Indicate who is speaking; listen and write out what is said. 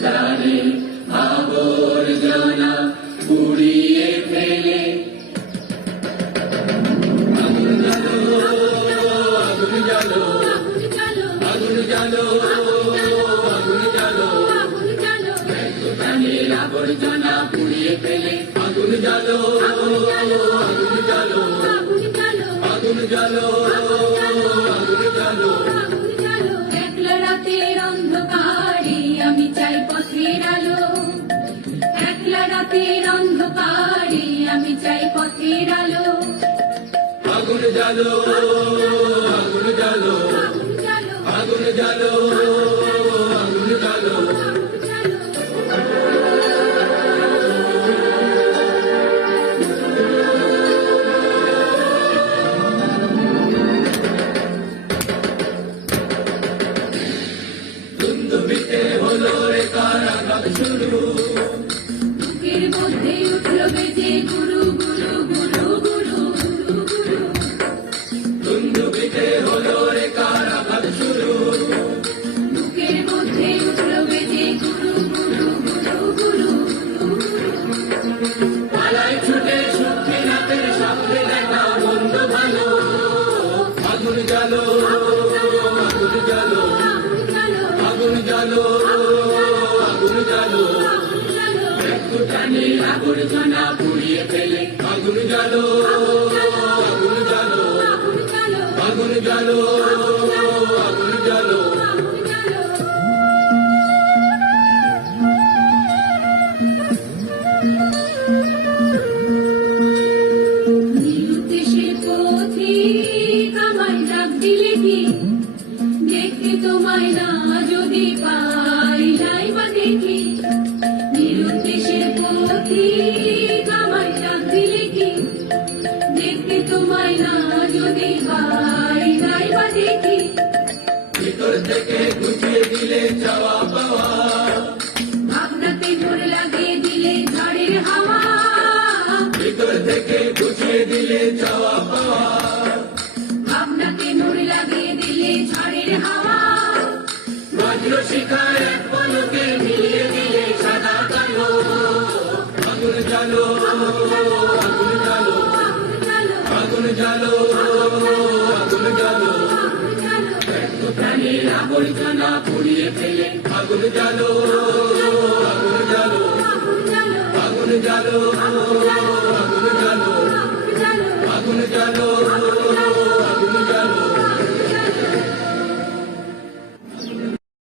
Speaker 1: চারে আবর্জনা পুড়িয়ে ফেলে। আগুন জালো আগুন জালো আগুন জালো
Speaker 2: আগুন
Speaker 1: জালো প্রাণের আবর্জনা
Speaker 2: পুড়িয়ে ফেলে। আগুন জালো আগুন জালো আগুন জালো আগুন জালো রাতের অন্ধকারে আমি চাই পথের আলো।
Speaker 1: আগুন জালো আগুন জালো
Speaker 2: আগুন
Speaker 1: জালো আগুন জালো শুরু। জালো আগুন
Speaker 2: জ্বালো
Speaker 1: একটু টানি আবর্জনা পুড়িয়ে ফেলে। আগুন জালো আগুন জালো
Speaker 2: আগুন জ্বালো
Speaker 1: আগুন
Speaker 2: জ্বালো নিরুদ্দেশে পথিক তোমায় না যদি পাই যাই বা দেখি। নিরুদ্দেশে পথিক আমায় ডাক দিলে কি দেখতে তোমায় না যদি পাই যাই বা দেখি।
Speaker 1: ভিতর থেকে গুছিয়ে দিলে চাওয়া পাওয়া।
Speaker 2: ভাবনাতে লাগিয়ে দিলে ঝড়ের হাওয়া।
Speaker 1: ভিতর থেকে গুছিয়ে দিলে চাওয়া পাওয়া।
Speaker 2: ভাবনাতে নূর লাগিয়ে দিলে ঝড়ের হাওয়া।
Speaker 1: বজ্র শিখা এক পলকে মিলিয়ে দিলে সাদা কালো। আগুন জালো আগুন জালো
Speaker 2: আগুন
Speaker 1: জালো আগুন জালো প্রাণীর আবর্জনা পুড়িয়ে ফেলে আগুন জালো আগুন জালো
Speaker 2: আগুন জালো আগুন জালো
Speaker 1: আগুন জালো